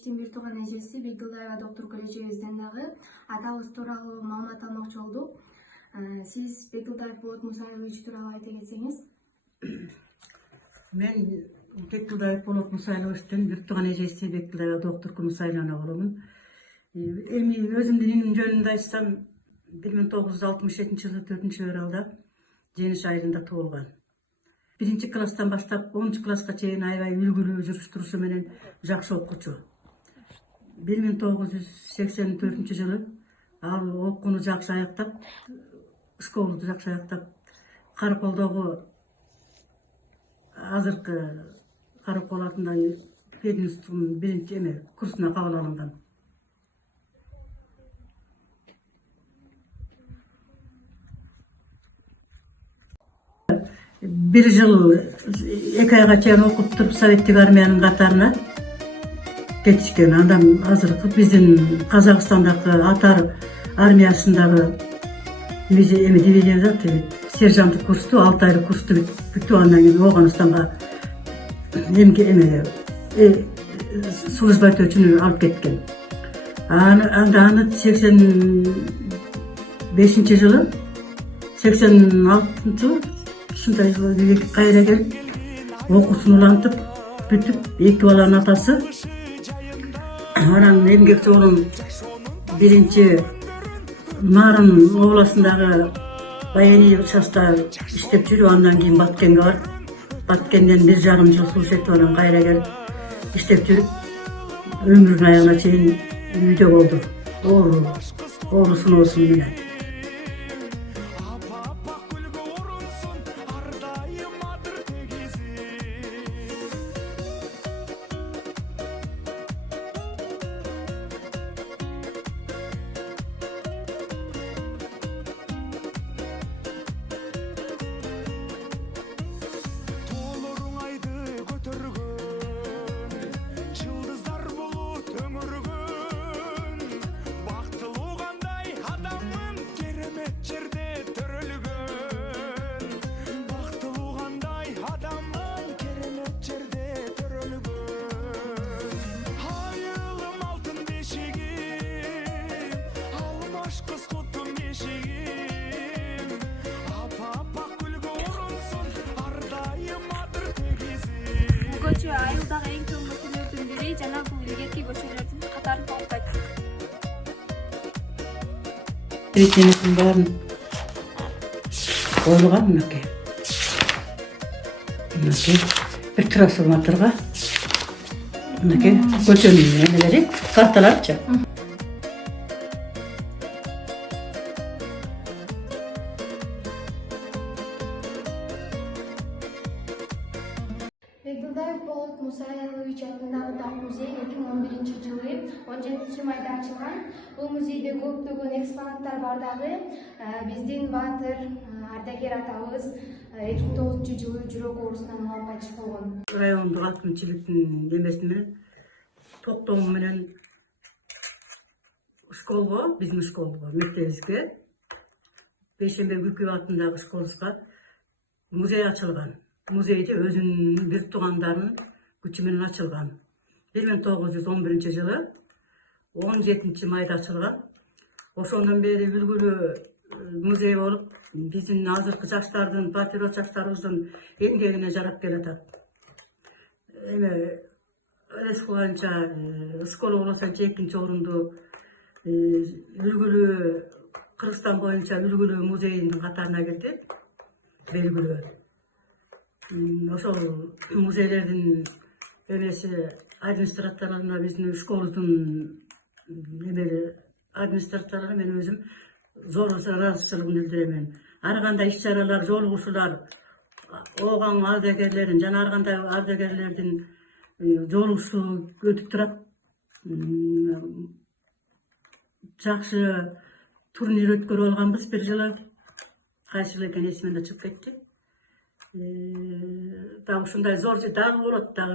Кылычтын бир тууган эжеси Бегдулдаева доктур келечегибизден дагы атабыз тууралуу маалымат алмакчы болдук. Сиз Бегдулдаев Болот Мусайлович тууралуу айта кетсеңиз. Мен Бегдулдаев Болот Мусайловичтин бир тууган эжеси Бегдулдаева доктур Мусайловна боломун. Эми өзүмдүн иним жөнүндө айтсам 1967 жылы 4-февралда Жеңиш айылында туулган. 1-класстан баштап 10 класска чейин аябай үлгүлүү жүрүш-турушу менен жакшы окуучу. 1984 жылы ал окууну жакшы аяктап, школду жакшы аяктап, Караколдогу азыркы Каракол атындагы пединституттун 1-курсуна кабыл алынган. Bir жыл 2 айга чейин окуп туруп Советтик армиянын катарына кетишкен. Андан азыркы биздин Казакстандагы Атар армиясындагы дивизионда сержанттык курсту 6 айлык курсту бүттүп, андан кийин Оганстанга служба өтүүчүнү алып кеткен. Аны 85 жылы 86 жылы ушундай кайра келип окуусун улантып бүтүп, 2 баланын атасы. Анан эмгек жолун 1 Нарын областындагы военный частта иштеп жүрүп, андан кийин Баткенге барып, Баткенден 1,5 жыл служба этип, анан кайра келип иштеп жүрүп, өмүрүнүн аягына чейин үйдө болду. Оорусун менен. Көчө айылдагы эң чоң көчөлөрдүн бири жана бул илгерки көчөлөрдүн катарын толуктайт. Эритмесин баарын ойлогон мынакей. Бир трансформаторго мынакей көчөнүн эмелери, карталарчы. Бегдулдаев Болот Мусайлович атындагы Дак музей 2011 жылы 17 майда ачылган. Бул музейде көптөгөн экспонаттар бар дагы. Биздин баатыр ардагер атабыз 2009 жылы жүрөк оорусунан улам кайтыш болгон. Райондук акимчиликтин эмеси менен токтому менен школго, биздин школго, мектебибизге, Бейшембек Бүкүев атындагы школубузга музей ачылган. Музейде өзүнүн бир туугандарынын күчү менен ачылган. 1911 жылы 17 майда ачылган. Ошондон бери үлгүлүү музей болуп, биздин азыркы жаштардын, патриот жаштарыбыздын эмгегине жарап келатат. Республиканча школа болсо 2 орунду үлгүлүү Кыргызстан боюнча үлгүлүү музейдин катарына кирди. Белгилүү. Ошол музейлердин эмеси администраторлоруна, биздин школубуздун администраторлору мен өзүм зор ыраазычылыгымды билдирем. Ар кандай иш-чаралар, жолугушуулар, ооган ардагерлерин жана ар кандай ардагерлердин жолугушуу өтүп турат. Жакшы турнир өткөрүп алганбыз бир жылы. Кайсы жылы экен эсимден чыгып кетти. Дагы ушундай зор дагы болот дагы.